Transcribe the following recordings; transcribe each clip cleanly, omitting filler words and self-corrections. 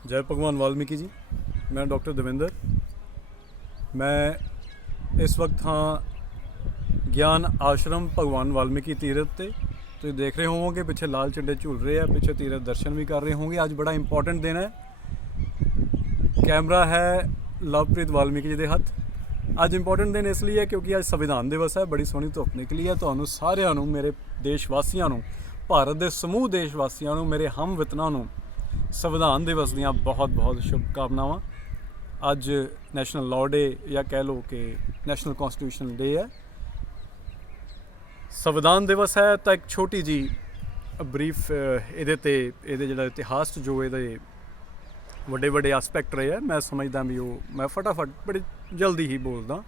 जय भगवान वाल्मीकि जी। मैं डॉक्टर दविंदर। मैं इस वक्त हाँ ज्ञान आश्रम भगवान वाल्मीकि तीरथ ते तुसीं देख रहे होवोगे पिछे लाल झंडे झूल रहे हैं, पिछे तीरथ दर्शन भी कर रहे होंगे। आज बड़ा इंपॉर्टेंट दिन है। कैमरा है लवप्रीत वाल्मीकि जी के हथ। ਅੱਜ इंपॉर्टेंट दिन इसलिए है क्योंकि ਅੱਜ संविधान दिवस है। बड़ी सोहनी धुप निकली है। ਤੁਹਾਨੂੰ ਸਾਰਿਆਂ ਨੂੰ, ਮੇਰੇ ਦੇਸ਼ਵਾਸੀਆਂ ਨੂੰ, ਭਾਰਤ ਦੇ ਸਮੂਹ ਦੇਸ਼ਵਾਸੀਆਂ ਨੂੰ, ਮੇਰੇ ਹਮ ਵਤਨਾਂ ਨੂੰ संविधान दिवस ਦੀਆਂ बहुत बहुत शुभकामनावां। ਅੱਜ ਨੈਸ਼ਨਲ ਲਾਅ ਡੇ ਜਾਂ ਕਹਿ ਲਓ ਕਿ ਨੈਸ਼ਨਲ ਕਨਸਟੀਟਿਊਸ਼ਨਲ ਡੇ ਹੈ। ਸੰਵਿਧਾਨ ਦਿਵਸ ਹੈ ਤਾਂ ਇੱਕ ਛੋਟੀ ਜੀ ਬਰੀਫ ਇਹਦੇ ਜਿਹੜਾ ਇਤਿਹਾਸ ਜੋ ਇਹਦੇ ਵੱਡੇ ਵੱਡੇ ਐਸਪੈਕਟ ਰਹੇ ਹੈ, ਮੈਂ ਸਮਝਦਾ ਵੀ ਉਹ ਮੈਂ ਫਟਾਫਟ ਬੜੀ ਜਲਦੀ ਹੀ ਬੋਲਦਾ।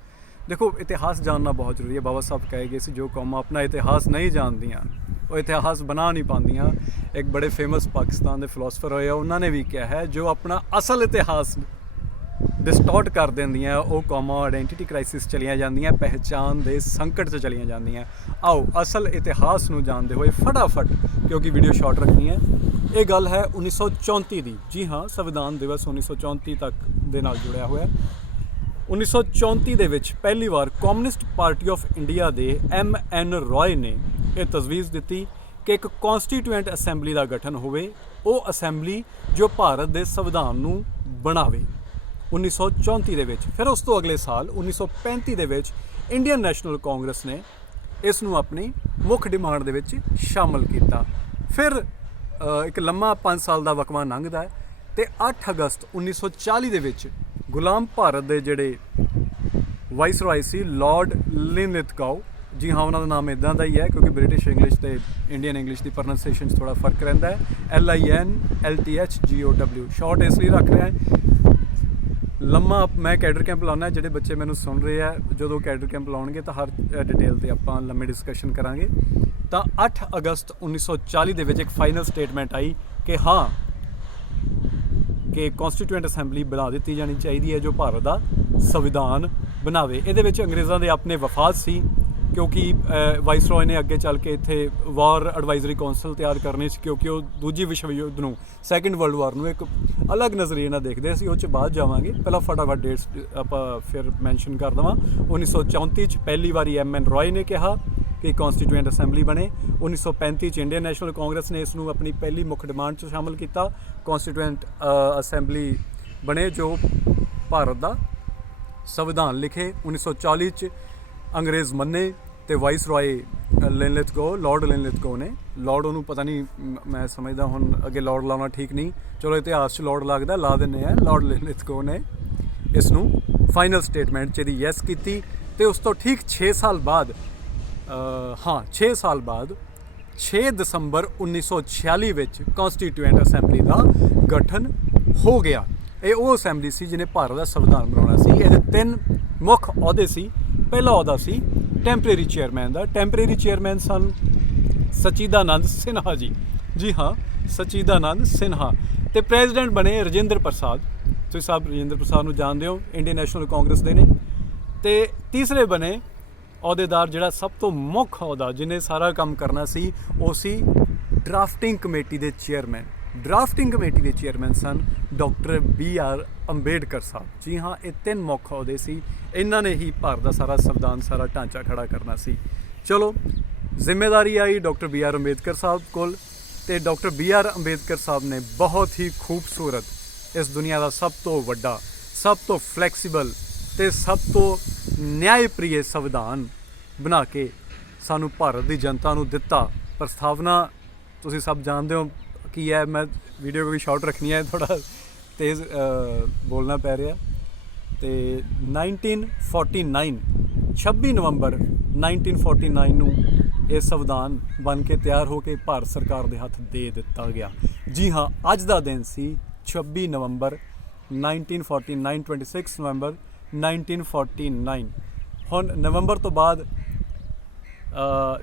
ਦੇਖੋ, ਇਤਿਹਾਸ ਜਾਣਨਾ ਬਹੁਤ ਜ਼ਰੂਰੀ ਹੈ। ਬਾਬਾ ਸਾਹਿਬ ਕਹੇ ਗਏ ਸੀ, ਜੋ ਕੌਮਾਂ ਆਪਣਾ ਇਤਿਹਾਸ ਨਹੀਂ ਜਾਣਦੀਆਂ ਉਹ ਇਤਿਹਾਸ ਬਣਾ ਨਹੀਂ ਪਾਉਂਦੀਆਂ। ਇੱਕ ਬੜੇ ਫੇਮਸ ਪਾਕਿਸਤਾਨ ਦੇ ਫਿਲਾਸਫਰ ਹੋਏ ਆ, ਉਹਨਾਂ ਨੇ ਵੀ ਕਿਹਾ ਹੈ, ਜੋ ਆਪਣਾ ਅਸਲ ਇਤਿਹਾਸ ਡਿਸਟੋਰਟ ਕਰ ਦਿੰਦੀਆਂ ਉਹ ਕੌਮਾਂ ਆਇਡੈਂਟੀਟੀ ਕ੍ਰਾਈਸਿਸ ਚਲੀਆਂ ਜਾਂਦੀਆਂ, ਪਹਿਚਾਣ ਦੇ ਸੰਕਟ 'ਚ ਚਲੀਆਂ ਜਾਂਦੀਆਂ। ਆਓ ਅਸਲ ਇਤਿਹਾਸ ਨੂੰ ਜਾਣਦੇ ਹੋਏ ਫਟਾਫਟ, ਕਿਉਂਕਿ ਵੀਡੀਓ ਸ਼ਾਰਟ ਰੱਖਣੀ ਹੈ। ਇਹ ਗੱਲ ਹੈ 1934 ਦੀ। ਜੀ ਹਾਂ, ਸੰਵਿਧਾਨ ਦਿਵਸ 1934 ਤੱਕ ਦੇ ਨਾਲ ਜੁੜਿਆ ਹੋਇਆ। 1934 ਦੇ ਵਿੱਚ ਪਹਿਲੀ ਵਾਰ ਕਮਿਊਨਿਸਟ ਪਾਰਟੀ ਆਫ ਇੰਡੀਆ ਦੇ M.N. ਰॉय ਨੇ ਇਹ ਤਜਵੀਜ਼ ਦਿੱਤੀ ਕਿ ਇੱਕ ਕਨਸਟੀਟਿਊਐਂਟ ਅਸੈਂਬਲੀ ਦਾ ਗਠਨ ਹੋਵੇ, ਉਹ ਅਸੈਂਬਲੀ ਜੋ ਭਾਰਤ ਦੇ ਸੰਵਿਧਾਨ ਨੂੰ ਬਣਾਵੇ। 1934 ਦੇ ਵਿੱਚ। ਫਿਰ ਉਸ ਤੋਂ ਅਗਲੇ ਸਾਲ 1935 ਦੇ ਵਿੱਚ ਇੰਡੀਅਨ ਨੈਸ਼ਨਲ ਕਾਂਗਰਸ ਨੇ ਇਸ ਨੂੰ ਆਪਣੀ ਮੁੱਖ ਡਿਮਾਂਡ ਦੇ ਵਿੱਚ ਸ਼ਾਮਲ ਕੀਤਾ। ਫਿਰ ਇੱਕ ਲੰਮਾ 5 ਸਾਲ ਦਾ ਵਕਵਾ ਲੰਘਦਾ ਹੈ ਤੇ 8 ਅਗਸਤ 1940 ਦੇ ਵਿੱਚ ਗੁਲਾਮ ਭਾਰਤ ਦੇ ਜਿਹੜੇ ਵਾਇਸਰਾਏ ਸੀ ਲਾਰਡ ਲਿਨਲਿਥਗੋ, ਜੀ ਹਾਂ ਉਹਨਾਂ ਦਾ ਨਾਮ ਇੱਦਾਂ ਦਾ ਹੀ ਹੈ ਕਿਉਂਕਿ ਬ੍ਰਿਟਿਸ਼ ਇੰਗਲਿਸ਼ ਤੇ ਇੰਡੀਅਨ ਇੰਗਲਿਸ਼ ਦੀ ਪ੍ਰੋਨਾਂਸੀਏਸ਼ਨ 'ਚ ਥੋੜ੍ਹਾ ਫਰਕ ਰਹਿੰਦਾ ਹੈ। LINLTHGOW ਸ਼ਾਰਟ ਇਸ ਲਈ ਰੱਖ ਰਿਹਾ ਹੈ। ਲੰਮਾ ਮੈਂ ਕੈਡਰ ਕੈਂਪ ਲਾਉਣਾ। ਜਿਹੜੇ ਬੱਚੇ ਮੈਨੂੰ ਸੁਣ ਰਹੇ ਆ, ਜਦੋਂ ਕੈਡਰ ਕੈਂਪ ਲਾਉਣਗੇ ਤਾਂ ਹਰ ਡਿਟੇਲ 'ਤੇ ਆਪਾਂ ਲੰਮੀ ਡਿਸਕਸ਼ਨ ਕਰਾਂਗੇ। ਤਾਂ 8 ਅਗਸਤ 1940 ਦੇ ਵਿੱਚ ਇੱਕ ਫਾਈਨਲ ਸਟੇਟਮੈਂਟ ਆਈ ਕਿ ਹਾਂ ਕਿ ਕਨਸਟੀਟਿਊਐਂਟ ਅਸੈਂਬਲੀ ਬਣਾ ਦਿੱਤੀ ਜਾਣੀ ਚਾਹੀਦੀ ਹੈ ਜੋ ਭਾਰਤ ਦਾ ਸੰਵਿਧਾਨ ਬਣਾਵੇ। ਇਹਦੇ ਵਿੱਚ ਅੰਗਰੇਜ਼ਾਂ ਦੇ ਆਪਣੇ ਵਫਾਦ ਸੀ ਕਿਉਂਕਿ ਵਾਇਸਰਾਏ ਨੇ ਅੱਗੇ ਚੱਲ ਕੇ ਇੱਥੇ ਵਾਰ ਐਡਵਾਈਜ਼ਰੀ ਕੌਂਸਲ ਤਿਆਰ ਕਰਨੀ ਸੀ ਕਿਉਂਕਿ ਉਹ ਦੂਜੀ ਵਿਸ਼ਵ ਯੁੱਧ ਨੂੰ, ਸੈਕਿੰਡ ਵਰਲਡ ਵਾਰ ਨੂੰ ਇੱਕ ਅਲੱਗ ਨਜ਼ਰੀਏ ਨਾਲ ਦੇਖਦੇ ਸੀ। ਉਹ 'ਚ ਬਾਅਦ ਜਾਵਾਂਗੇ, ਪਹਿਲਾਂ ਫਟਾਫਟ ਡੇਟਸ ਆਪਾਂ ਫਿਰ ਮੈਂਸ਼ਨ ਕਰ ਦੇਵਾਂ। 1934 'ਚ ਪਹਿਲੀ ਵਾਰੀ M.N. ਰॉय ਨੇ ਕਿਹਾ ਕਿ ਕਨਸਟੀਟਿਊਐਂਟ ਅਸੈਂਬਲੀ ਬਣੇ। 1935 'ਚ ਇੰਡੀਅਨ ਨੈਸ਼ਨਲ ਕਾਂਗਰਸ ਨੇ ਇਸ ਨੂੰ ਆਪਣੀ ਪਹਿਲੀ ਮੁੱਖ ਡਿਮਾਂਡ 'ਚ ਸ਼ਾਮਲ ਕੀਤਾ। ਕਨਸਟੀਟਿਊਐਂਟ ਅਸੈਂਬਲੀ ਬਣੇ ਜੋ ਭਾਰਤ ਦਾ ਸੰਵਿਧਾਨ ਲਿਖੇ। 1940 'ਚ ਅੰਗਰੇਜ਼ ਮੰਨੇ ਤੇ ਵਾਇਸਰਾਏ ਲਿਨਲਿਥਗੋ, ਲਾਰਡ ਲਿਨਲਿਥਗੋ ਨੇ, ਲਾਰਡ ਉਹਨੂੰ ਪਤਾ ਨਹੀਂ, ਮੈਂ ਸਮਝਦਾ ਹੁਣ ਅੱਗੇ ਲਾਰਡ ਲਾਉਣਾ ਠੀਕ ਨਹੀਂ, ਚਲੋ ਇਤਿਹਾਸ 'ਚ ਲਾਰਡ ਲੱਗਦਾ, ਲਾ ਦਿੰਦੇ ਆ। ਲਾਰਡ ਲਿਨਲਿਥਗੋ ਨੇ ਇਸ ਨੂੰ ਫਾਈਨਲ ਸਟੇਟਮੈਂਟ 'ਚ ਇਹਦੀ ਯੈਸ ਕੀਤੀ ਤੇ ਉਸ ਤੋਂ ਠੀਕ 6 ਸਾਲ ਬਾਅਦ 6 ਸਾਲ ਬਾਅਦ 6 ਦਸੰਬਰ 1946 ਵਿੱਚ ਕਨਸਟੀਟਿਊਐਂਟ ਅਸੈਂਬਲੀ ਦਾ ਗਠਨ ਹੋ ਗਿਆ। ਇਹ ਉਹ ਅਸੈਂਬਲੀ ਸੀ ਜਿਹਨੇ ਭਾਰਤ ਦਾ ਸੰਵਿਧਾਨ ਬਣਾਉਣਾ ਸੀ। ਇਹਦੇ 3 ਮੁੱਖ ਅਹੁਦੇ ਸੀ। ਪਹਿਲਾ ਅਹੁਦਾ ਸੀ ਟੈਂਪਰੇਰੀ ਚੇਅਰਮੈਨ ਦਾ। ਟੈਂਪਰੇਰੀ ਚੇਅਰਮੈਨ ਸਨ ਸਚਿਦਾਨੰਦ ਸਿਨਹਾ ਜੀ। ਜੀ ਹਾਂ, ਸਚਿਦਾਨੰਦ ਸਿਨਹਾ। ਤੇ ਪ੍ਰੈਜ਼ੀਡੈਂਟ ਬਣੇ ਰਜਿੰਦਰ ਪ੍ਰਸਾਦ। ਤੁਸੀਂ ਸਭ ਰਜਿੰਦਰ ਪ੍ਰਸਾਦ ਨੂੰ ਜਾਣਦੇ ਹੋ, ਇੰਡੀਅਨ ਨੈਸ਼ਨਲ ਕਾਂਗਰਸ ਦੇ ਨੇ। ਤੇ ਤੀਸਰੇ ਬਣੇ ਅਹੁਦੇਦਾਰ, ਜਿਹੜਾ ਸਭ ਤੋਂ ਮੁੱਖ ਅਹੁਦਾ ਜਿਹਨੇ ਸਾਰਾ ਕੰਮ ਕਰਨਾ ਸੀ, ਉਹ ਸੀ ਡਰਾਫਟਿੰਗ ਕਮੇਟੀ ਦੇ ਚੇਅਰਮੈਨ। ਡਰਾਫਟਿੰਗ ਕਮੇਟੀ ਦੇ ਚੇਅਰਮੈਨ ਸਨ ਡਾਕਟਰ B.R. ਅੰਬੇਡਕਰ ਸਾਹਿਬ। ਜੀ ਹਾਂ, ਇਹ 3 ਮੁੱਖ ਅਹੁਦੇ ਸੀ। ਇਹਨਾਂ ਨੇ ਹੀ ਭਾਰਤ ਦਾ ਸਾਰਾ ਸੰਵਿਧਾਨ, ਸਾਰਾ ਢਾਂਚਾ ਖੜਾ ਕਰਨਾ ਸੀ। ਚਲੋ, ਜ਼ਿੰਮੇਵਾਰੀ ਆਈ ਡਾਕਟਰ B.R. ਅੰਬੇਡਕਰ ਸਾਹਿਬ ਕੋਲ ਤੇ ਡਾਕਟਰ B.R. ਅੰਬੇਡਕਰ ਸਾਹਿਬ ਨੇ ਬਹੁਤ ਹੀ ਖੂਬਸੂਰਤ, ਇਸ ਦੁਨੀਆ ਦਾ ਸਭ ਤੋਂ ਵੱਡਾ, ਸਭ ਤੋਂ ਫਲੈਕਸੀਬਲ ਤੇ ਸਭ ਤੋਂ ਨਿਆਂਪ੍ਰਿਯ ਸੰਵਿਧਾਨ ਬਣਾ ਕੇ ਸਾਨੂੰ ਭਾਰਤ ਦੀ ਜਨਤਾ ਨੂੰ ਦਿੱਤਾ। ਪ੍ਰਸਤਾਵਨਾ ਤੁਸੀਂ ਸਭ ਜਾਣਦੇ ਹੋ ਕੀ ਹੈ। ਮੈਂ ਵੀਡੀਓ ਕੋਈ ਸ਼ਾਰਟ ਰੱਖਣੀ ਹੈ, ਥੋੜ੍ਹਾ ਤੇਜ਼ ਬੋਲਣਾ ਪੈ ਰਿਹਾ। ਤੇ 1949 26 ਨਵੰਬਰ 1949 ਨੂੰ ਇਹ ਸੰਵਿਧਾਨ ਬਣ ਕੇ ਤਿਆਰ ਹੋ ਕੇ ਭਾਰਤ ਸਰਕਾਰ ਦੇ ਹੱਥ ਦੇ ਦਿੱਤਾ ਗਿਆ। ਜੀ ਹਾਂ, ਅੱਜ ਦਾ ਦਿਨ ਸੀ 26 ਨਵੰਬਰ 1949, 26 ਨਵੰਬਰ 1949। ਹੁਣ ਨਵੰਬਰ ਤੋਂ ਬਾਅਦ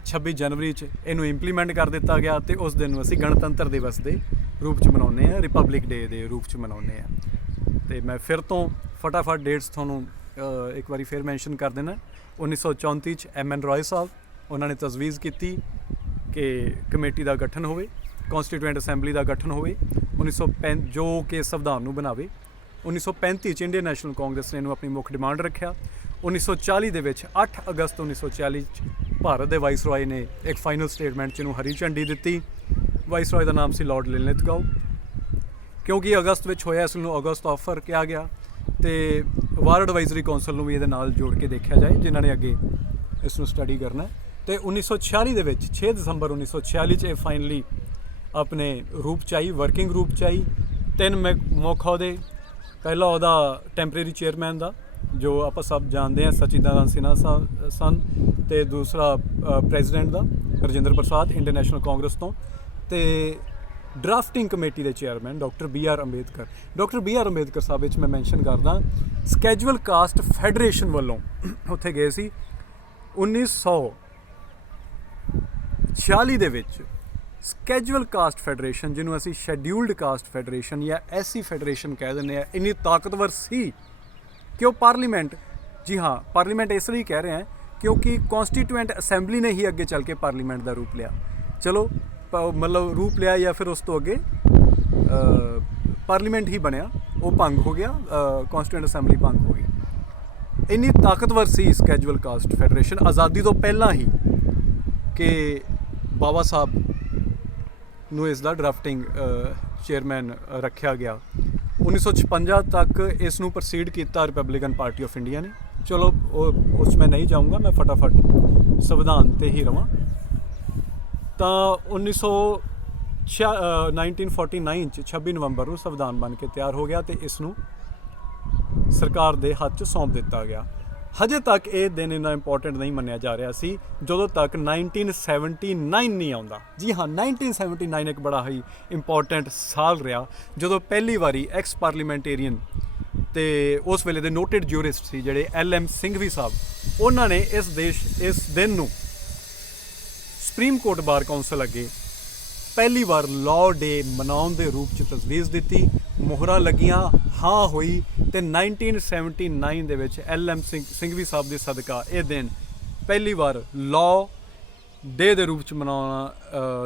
26 ਜਨਵਰੀ 'ਚ ਇਹਨੂੰ ਇੰਪਲੀਮੈਂਟ ਕਰ ਦਿੱਤਾ ਗਿਆ ਤੇ ਉਸ ਦਿਨ ਨੂੰ ਅਸੀਂ ਗਣਤੰਤਰ ਦਿਵਸ ਦੇ ਰੂਪ 'ਚ ਮਨਾਉਂਦੇ ਹਾਂ, ਰਿਪਬਲਿਕ ਡੇ ਦੇ ਰੂਪ 'ਚ ਮਨਾਉਂਦੇ ਹਾਂ। ਤੇ ਮੈਂ ਫਿਰ ਤੋਂ ਫਟਾਫਟ ਡੇਟਸ ਤੁਹਾਨੂੰ ਇੱਕ ਵਾਰੀ ਫਿਰ ਮੈਂਸ਼ਨ ਕਰ ਦੇਣਾ। 1934 'ਚ M.N. ਰॉय ਸਾਹਿਬ, ਉਹਨਾਂ ਨੇ ਤਜਵੀਜ਼ ਕੀਤੀ ਕਿ ਕਮੇਟੀ ਦਾ ਗਠਨ ਹੋਵੇ, ਕਨਸਟੀਟਿਊਐਂਟ ਅਸੈਂਬਲੀ ਦਾ ਗਠਨ ਹੋਵੇ। 1935 ਜੋ ਕਿ ਸੰਵਿਧਾਨ ਨੂੰ ਬਣਾਵੇ। 1935 'ਚ ਇੰਡੀਅਨ ਨੈਸ਼ਨਲ ਕਾਂਗਰਸ ਨੇ ਇਹਨੂੰ ਆਪਣੀ ਮੁੱਖ ਡਿਮਾਂਡ ਰੱਖਿਆ। 1940 ਦੇ ਵਿੱਚ 8 ਅਗਸਤ 1940 'ਚ ਭਾਰਤ ਦੇ ਵਾਇਸਰੋਏ ਨੇ ਇੱਕ ਫਾਈਨਲ ਸਟੇਟਮੈਂਟ 'ਚ ਇਹਨੂੰ ਹਰੀ ਝੰਡੀ ਦਿੱਤੀ। ਵਾਇਸਰੋਏ ਦਾ ਨਾਮ ਸੀ ਲਾਰਡ ਲਿਨਲਿਥਗੋ। ਕਿਉਂਕਿ ਅਗਸਤ ਵਿੱਚ ਹੋਇਆ, ਇਸ ਨੂੰ ਅਗਸਤ ਆਫਰ ਕਿਹਾ ਗਿਆ ਤੇ ਵਾਰ ਐਡਵਾਈਜ਼ਰੀ ਕੌਂਸਲ ਨੂੰ ਵੀ ਇਹਦੇ ਨਾਲ ਜੋੜ ਕੇ ਦੇਖਿਆ ਜਾਏ ਜਿਨ੍ਹਾਂ ਨੇ ਅੱਗੇ ਇਸ ਨੂੰ ਸਟੱਡੀ ਕਰਨਾ। ਤੇ 1946 ਦੇ ਵਿੱਚ 6 ਦਸੰਬਰ 1946 'ਚ ਇਹ ਫਾਈਨਲੀ ਆਪਣੇ ਰੂਪ 'ਚ ਆਈ, ਵਰਕਿੰਗ ਰੂਪ 'ਚ ਆਈ। 3 ਮੁੱਖ ਅਹੁਦੇ, ਪਹਿਲਾ ਉਹਦਾ ਟੈਂਪਰੇਰੀ ਚੇਅਰਮੈਨ ਦਾ ਜੋ ਆਪਾਂ ਸਭ ਜਾਣਦੇ ਹਾਂ ਸਚਿਦਾਨੰਦ ਸਿਨਹਾ ਸਨ, ਤੇ ਦੂਸਰਾ ਪ੍ਰੈਜ਼ੀਡੈਂਟ ਦਾ ਰਜਿੰਦਰ ਪ੍ਰਸਾਦ ਇੰਡੀਅਨ ਨੈਸ਼ਨਲ ਕਾਂਗਰਸ ਤੋਂ, ਤੇ ਡਰਾਫਟਿੰਗ ਕਮੇਟੀ ਦੇ chairman doctor BR Ambedkar. Doctor BR Ambedkar ਸਾਹਿਬ ਵਿੱਚ ਮੈਂ ਮੈਂਸ਼ਨ ਕਰਦਾ ਸਕੈਜੂਅਲ ਕਾਸਟ ਫੈਡਰੇਸ਼ਨ ਵੱਲੋਂ ਉੱਥੇ ਗਏ ਸੀ 1946 ਦੇ ਵਿੱਚ। ਸਕੈਜੂਅਲ ਕਾਸਟ ਫੈਡਰੇਸ਼ਨ ਜਿਹਨੂੰ ਅਸੀਂ ਸ਼ੈਡਿਊਲਡ ਕਾਸਟ ਫੈਡਰੇਸ਼ਨ ਜਾਂ SC ਫੈਡਰੇਸ਼ਨ ਕਹਿ ਦਿੰਦੇ ਹਾਂ, ਇੰਨੀ ਤਾਕਤਵਰ ਸੀ ਕਿ ਉਹ ਪਾਰਲੀਮੈਂਟ, ਜੀ ਹਾਂ ਪਾਰਲੀਮੈਂਟ ਇਸ ਲਈ ਕਹਿ ਰਹੇ ਹਾਂ ਕਿਉਂਕਿ ਕੌਂਸਟੀਟਿਊਐਂਟ ਅਸੈਂਬਲੀ ਨੇ ਹੀ ਅੱਗੇ ਚੱਲ ਕੇ ਪਾਰਲੀਮੈਂਟ ਦਾ ਰੂਪ ਲਿਆ। ਚਲੋ ਮਤਲਬ ਰੂਪ ਲਿਆ ਜਾਂ ਫਿਰ ਉਸ ਤੋਂ ਅੱਗੇ ਪਾਰਲੀਮੈਂਟ ਹੀ ਬਣਿਆ, ਉਹ ਭੰਗ ਹੋ ਗਿਆ, ਕੌਂਸਟੀਟਿਊਐਂਟ ਅਸੈਂਬਲੀ ਭੰਗ ਹੋ ਗਈ। ਇੰਨੀ ਤਾਕਤਵਰ ਸੀ ਸਕੈਜੂਅਲ ਕਾਸਟ ਫੈਡਰੇਸ਼ਨ ਆਜ਼ਾਦੀ ਤੋਂ ਪਹਿਲਾਂ ਹੀ ਕਿ ਬਾਬਾ ਸਾਹਿਬ ਨੂੰ ਇਸ ਦਾ ਡਰਾਫਟਿੰਗ ਚੇਅਰਮੈਨ ਰੱਖਿਆ ਗਿਆ। 1956 ਤੱਕ ਇਸ ਨੂੰ ਪ੍ਰੋਸੀਡ ਕੀਤਾ ਰਿਪਬਲਿਕਨ ਪਾਰਟੀ ਆਫ ਇੰਡੀਆ ਨੇ। ਚਲੋ ਉਸ 'ਚ ਮੈਂ ਨਹੀਂ ਜਾਊਂਗਾ, ਮੈਂ ਫਟਾਫਟ ਸੰਵਿਧਾਨ 'ਤੇ ਹੀ ਰਵਾਂ। ਤਾਂ 1949 'ਚ 26 ਨਵੰਬਰ ਨੂੰ ਸੰਵਿਧਾਨ ਬਣ ਕੇ ਤਿਆਰ ਹੋ ਗਿਆ ਤੇ ਇਸ ਨੂੰ ਸਰਕਾਰ ਦੇ ਹੱਥ 'ਚ ਸੌਂਪ ਦਿੱਤਾ ਗਿਆ। ਹਜੇ ਤੱਕ ਇਹ ਦਿਨ ਇੰਨਾ ਇੰਪੋਰਟੈਂਟ ਨਹੀਂ ਮੰਨਿਆ ਜਾ ਰਿਹਾ ਸੀ ਜਦੋਂ ਤੱਕ 1979 ਨਹੀਂ ਆਉਂਦਾ। ਜੀ ਹਾਂ, 1979 ਇੱਕ ਬੜਾ ਹੀ ਇੰਪੋਰਟੈਂਟ ਸਾਲ ਰਿਹਾ ਜਦੋਂ ਪਹਿਲੀ ਵਾਰੀ ਐਕਸ ਪਾਰਲੀਮੈਂਟੇਰੀਅਨ ਤੇ ਉਸ ਵੇਲੇ ਦੇ ਨੋਟਡ ਜਿਊਰਿਸਟ ਸੀ ਜਿਹੜੇ LM ਸਿੰਘਵੀ ਸਾਹਿਬ, ਉਹਨਾਂ ਨੇ ਇਸ ਦਿਨ ਨੂੰ ਸੁਪਰੀਮ ਕੋਰਟ ਬਾਰ ਕੌਂਸਲ ਅੱਗੇ ਪਹਿਲੀ ਵਾਰ ਲਾਅ ਡੇ ਮਨਾਉਣ ਦੇ ਰੂਪ 'ਚ ਤਜਵੀਜ਼ ਦਿੱਤੀ। ਮੋਹਰਾਂ ਲੱਗੀਆਂ, ਹਾਂ ਹੋਈ ਤੇ 1979 ਦੇ ਵਿੱਚ LM ਸਿੰਘਵੀ ਸਾਹਿਬ ਦੇ ਸਦਕਾ ਇਹ ਦਿਨ ਪਹਿਲੀ ਵਾਰ ਲਾਅ ਡੇ ਦੇ ਰੂਪ 'ਚ ਮਨਾਉਣਾ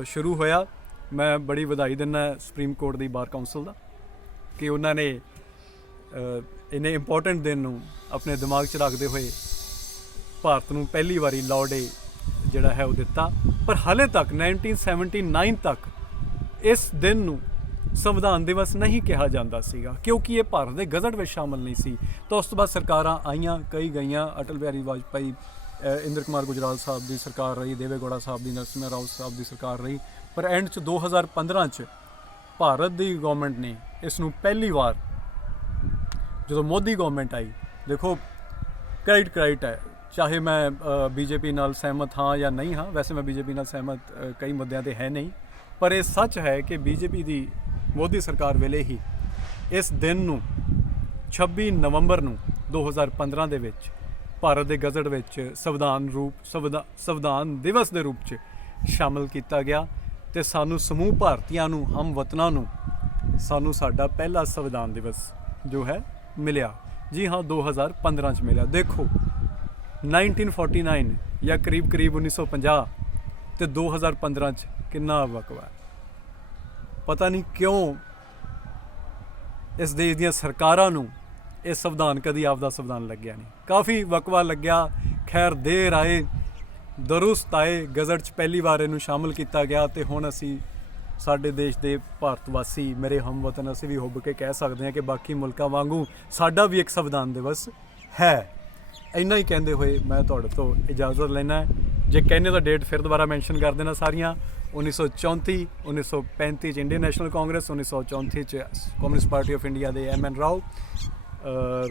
ਸ਼ੁਰੂ ਹੋਇਆ। ਮੈਂ ਬੜੀ ਵਧਾਈ ਦਿੰਦਾ ਸੁਪਰੀਮ ਕੋਰਟ ਦੀ ਬਾਰ ਕੌਂਸਲ ਦਾ ਕਿ ਉਹਨਾਂ ਨੇ ਇੰਨੇ ਇੰਪੋਰਟੈਂਟ ਦਿਨ ਨੂੰ ਆਪਣੇ ਦਿਮਾਗ 'ਚ ਰੱਖਦੇ ਹੋਏ ਭਾਰਤ ਨੂੰ ਪਹਿਲੀ ਵਾਰੀ ਲਾਅ ਡੇ ਜਿਹੜਾ ਹੈ ਉਹ ਦਿੱਤਾ। ਪਰ ਹਾਲੇ ਤੱਕ 1979 ਤੱਕ ਇਸ ਦਿਨ ਨੂੰ ਸੰਵਿਧਾਨ ਦਿਵਸ ਨਹੀਂ ਕਿਹਾ ਜਾਂਦਾ ਸੀਗਾ ਕਿਉਂਕਿ ਇਹ ਭਾਰਤ ਦੇ ਗਜ਼ਟ ਵਿੱਚ ਸ਼ਾਮਲ ਨਹੀਂ ਸੀ। ਤਾਂ ਉਸ ਤੋਂ ਬਾਅਦ ਸਰਕਾਰਾਂ ਆਈਆਂ, ਕਈ ਗਈਆਂ, ਅਟਲ ਬਿਹਾਰੀ ਵਾਜਪਾਈ, ਇੰਦਰ ਕੁਮਾਰ ਗੁਜਰਾਲ ਸਾਹਿਬ ਦੀ ਸਰਕਾਰ ਰਹੀ, ਦੇਵੇ ਗੌੜਾ ਸਾਹਿਬ ਦੀ, ਨਰਸਿਮਹਾ ਰਾਓ ਸਾਹਿਬ ਦੀ ਸਰਕਾਰ ਰਹੀ, ਪਰ ਐਂਡ 'ਚ 2015 'ਚ ਭਾਰਤ ਦੀ ਗੌਰਮੈਂਟ ਨੇ ਇਸ ਨੂੰ ਪਹਿਲੀ ਵਾਰ, ਜਦੋਂ ਮੋਦੀ ਗੌਰਮੈਂਟ ਆਈ, ਦੇਖੋ ਕ੍ਰੈਡਿਟ ਹੈ, ਚਾਹੇ ਮੈਂ BJP ਨਾਲ ਸਹਿਮਤ ਹਾਂ ਜਾਂ ਨਹੀਂ ਹਾਂ, ਵੈਸੇ ਮੈਂ BJP ਨਾਲ ਸਹਿਮਤ ਕਈ ਮੁੱਦਿਆਂ 'ਤੇ ਹੈ ਨਹੀਂ, ਪਰ ਇਹ ਸੱਚ ਹੈ ਕਿ BJP ਦੀ ਮੋਦੀ ਸਰਕਾਰ ਵੇਲੇ ਹੀ ਇਸ ਦਿਨ ਨੂੰ 26 ਨਵੰਬਰ ਨੂੰ 2015 ਦੇ ਵਿੱਚ ਭਾਰਤ ਦੇ ਗਜ਼ਟ ਵਿੱਚ ਸੰਵਿਧਾਨ ਦਿਵਸ ਦੇ ਰੂਪ 'ਚ ਸ਼ਾਮਲ ਕੀਤਾ ਗਿਆ ਤੇ ਸਾਨੂੰ ਸਮੂਹ ਭਾਰਤੀਆਂ ਨੂੰ, ਹਮ ਵਤਨਾਂ ਨੂੰ, ਸਾਨੂੰ ਸਾਡਾ ਪਹਿਲਾ ਸੰਵਿਧਾਨ ਦਿਵਸ ਜੋ ਹੈ ਮਿਲਿਆ। ਜੀ ਹਾਂ, 2015 'ਚ ਮਿਲਿਆ। ਦੇਖੋ 1949 ਜਾਂ ਕਰੀਬ 1950 ਤੇ 2015 'ਚ ਕਿੰਨਾ ਵਕਵਾ। ਪਤਾ ਨਹੀਂ ਕਿਉਂ ਇਸ ਦੇਸ਼ ਦੀਆਂ ਸਰਕਾਰਾਂ ਨੂੰ ਇਹ ਸੰਵਿਧਾਨ ਕਦੀ ਆਪਦਾ ਸੰਵਿਧਾਨ ਲੱਗਿਆ ਨਹੀਂ। ਕਾਫੀ ਵਕਵਾ ਲੱਗਿਆ, ਖੈਰ ਦੇਰ ਆਏ ਦਰੁਸਤ ਆਏ, ਗਜ਼ਟ 'ਚ ਪਹਿਲੀ ਵਾਰ ਇਹਨੂੰ ਸ਼ਾਮਲ ਕੀਤਾ ਗਿਆ ਤੇ ਹੁਣ ਅਸੀਂ ਸਾਡੇ ਦੇਸ਼ ਦੇ ਭਾਰਤ ਵਾਸੀ, ਮੇਰੇ ਹਮਵਤਨ, ਅਸੀਂ ਵੀ ਹੁੱਬ ਕੇ ਕਹਿ ਸਕਦੇ ਹਾਂ ਕਿ ਬਾਕੀ ਮੁਲਕਾਂ ਵਾਂਗੂ ਸਾਡਾ ਵੀ ਇੱਕ ਸੰਵਿਧਾਨ ਦਿਵਸ ਹੈ। ਇੰਨਾ ਹੀ ਕਹਿੰਦੇ ਹੋਏ ਮੈਂ ਤੁਹਾਡੇ ਤੋਂ ਇਜਾਜ਼ਤ ਲੈਣਾ। ਜੇ ਕਹਿੰਦੇ ਤਾਂ ਡੇਟ ਫਿਰ ਦੁਬਾਰਾ ਮੈਂਸ਼ਨ ਕਰ ਦੇਣਾ ਸਾਰੀਆਂ। 1934, 1935 'ਚ ਇੰਡੀਅਨ ਨੈਸ਼ਨਲ ਕਾਂਗਰਸ, 1934 'ਚ ਕਮਿਊਨਿਸਟ ਪਾਰਟੀ ਆਫ ਇੰਡੀਆ ਦੇ MN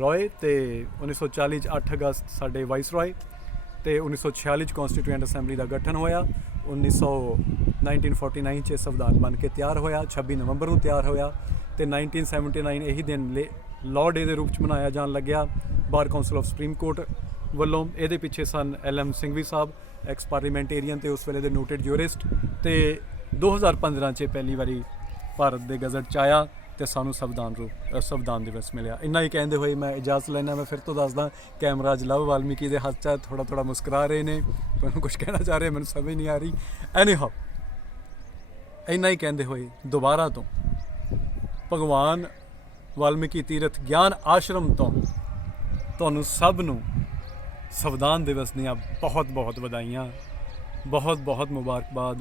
ਰਾਏ ਤੇ 1940 'ਚ 8 ਅਗਸਤ ਸਾਡੇ ਵਾਇਸਰੋਏ ਤੇ 1946 'ਚ ਕੌਂਸਟੀਟਿਊਐਂਟ ਅਸੈਂਬਲੀ ਦਾ ਗਠਨ ਹੋਇਆ। 1949 'ਚ ਸੰਵਿਧਾਨ ਬਣ ਕੇ ਤਿਆਰ ਹੋਇਆ, 26 ਨਵੰਬਰ ਨੂੰ ਤਿਆਰ ਹੋਇਆ ਤੇ 1979 ਇਹੀ ਦਿਨ ਲਾਅ ਡੇ ਦੇ ਰੂਪ 'ਚ ਮਨਾਇਆ ਜਾਣ ਲੱਗਿਆ ਬਾਰ ਕੌਂਸਲ ਆਫ ਸੁਪਰੀਮ ਕੋਰਟ ਵੱਲੋਂ। ਇਹਦੇ ਪਿੱਛੇ ਸਨ LM ਸਿੰਘਵੀ ਸਾਹਿਬ, ਐਕਸ ਪਾਰਲੀਮੈਂਟੇਰੀਅਨ ਤੇ ਉਸ ਵੇਲੇ ਦੇ ਨੋਟਡ ਜਿਊਰਿਸਟ, ਤੇ 2015 'ਚ ਪਹਿਲੀ ਵਾਰੀ ਭਾਰਤ ਦੇ ਗਜ਼ਟ 'ਚ ਆਇਆ ਤੇ ਸਾਨੂੰ ਸੰਵਿਧਾਨ ਦਿਵਸ ਮਿਲਿਆ। ਇੰਨਾ ਹੀ ਕਹਿੰਦੇ ਹੋਏ ਮੈਂ ਇਜਾਜ਼ਤ ਲੈਣਾ। ਮੈਂ ਫਿਰ ਤੋਂ ਦੱਸਦਾ, ਕੈਮਰਾ ਅੱਜ ਲਵ ਵਾਲਮੀਕੀ ਦੇ ਹੱਥ 'ਚ ਥੋੜ੍ਹਾ ਮੁਸਕਰਾ ਰਹੇ ਨੇ, ਮੈਨੂੰ ਕੁਝ ਕਹਿਣਾ ਚਾਹ ਰਹੇ, ਮੈਨੂੰ ਸਮਝ ਨਹੀਂ ਆ ਰਹੀ। ਐਨੀ ਹਾਓ, ਇੰਨਾ ਹੀ ਕਹਿੰਦੇ ਹੋਏ ਦੁਬਾਰਾ ਤੋਂ ਭਗਵਾਨ ਵਾਲਮੀਕੀ ਤੀਰਥ ਗਿਆਨ ਆਸ਼ਰਮ ਤੋਂ ਤੁਹਾਨੂੰ ਸਭ ਨੂੰ ਸੰਵਿਧਾਨ ਦਿਵਸ ਦੀਆਂ ਬਹੁਤ ਬਹੁਤ ਵਧਾਈਆਂ, ਬਹੁਤ ਬਹੁਤ ਮੁਬਾਰਕਬਾਦ।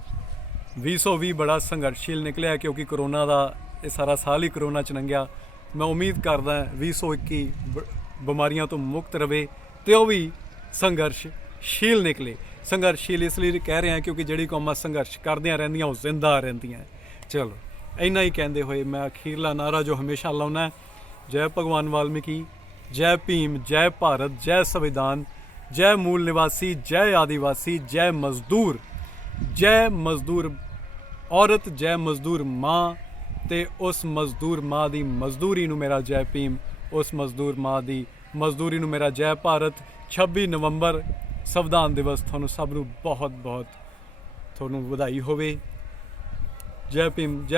2020 ਬੜਾ ਸੰਘਰਸ਼ੀਲ ਨਿਕਲਿਆ ਕਿਉਂਕਿ ਕਰੋਨਾ ਦਾ ਇਹ ਸਾਰਾ ਸਾਲ ਹੀ ਕਰੋਨਾ 'ਚ ਲੰਘਿਆ। ਮੈਂ ਉਮੀਦ ਕਰਦਾ 2021 ਬਿਮਾਰੀਆਂ ਤੋਂ ਮੁਕਤ ਰਵੇ ਤੇ ਉਹ ਵੀ ਸੰਘਰਸ਼ਸ਼ੀਲ ਨਿਕਲੇ। ਸੰਘਰਸ਼ਸ਼ੀਲ ਇਸ ਲਈ ਕਹਿ ਰਿਹਾ ਕਿਉਂਕਿ ਜਿਹੜੀ ਕੌਮਾਂ ਸੰਘਰਸ਼ ਕਰਦੀਆਂ ਰਹਿੰਦੀਆਂ ਉਹ ਜ਼ਿੰਦਾ ਰਹਿੰਦੀਆਂ। ਚਲੋ ਇੰਨਾ ਹੀ ਕਹਿੰਦੇ ਹੋਏ ਮੈਂ ਅਖੀਰਲਾ ਨਾਰਾ ਜੋ ਹਮੇਸ਼ਾ ਲਾਉਣਾ, ਜੈ ਭਗਵਾਨ ਵਾਲਮੀਕੀ, ਜੈ ਭੀਮ, ਜੈ ਭਾਰਤ, ਜੈ ਸੰਵਿਧਾਨ, ਜੈ ਮੂਲ ਨਿਵਾਸੀ, ਜੈ ਆदिवासी, ਜੈ ਮਜ਼ਦੂਰ ਔਰਤ, ਜੈ ਮਜ਼ਦੂਰ ਮਾਂ ਤੇ ਉਸ ਮਜ਼ਦੂਰ ਮਾਂ ਦੀ ਮਜ਼ਦੂਰੀ ਨੂੰ ਮੇਰਾ ਜੈ ਭੀਮ, ਉਸ ਮਜ਼ਦੂਰ ਮਾਂ ਦੀ ਮਜ਼ਦੂਰੀ ਨੂੰ ਮੇਰਾ ਜੈ ਭਾਰਤ। 26 ਨਵੰਬਰ ਸੰਵਿਧਾਨ ਦਿਵਸ ਤੁਹਾਨੂੰ ਸਭ ਨੂੰ ਬਹੁਤ ਬਹੁਤ ਤੁਹਾਨੂੰ ਵਧਾਈ ਹੋਵੇ। ਜੈ ਭੀਮ, ਜੈ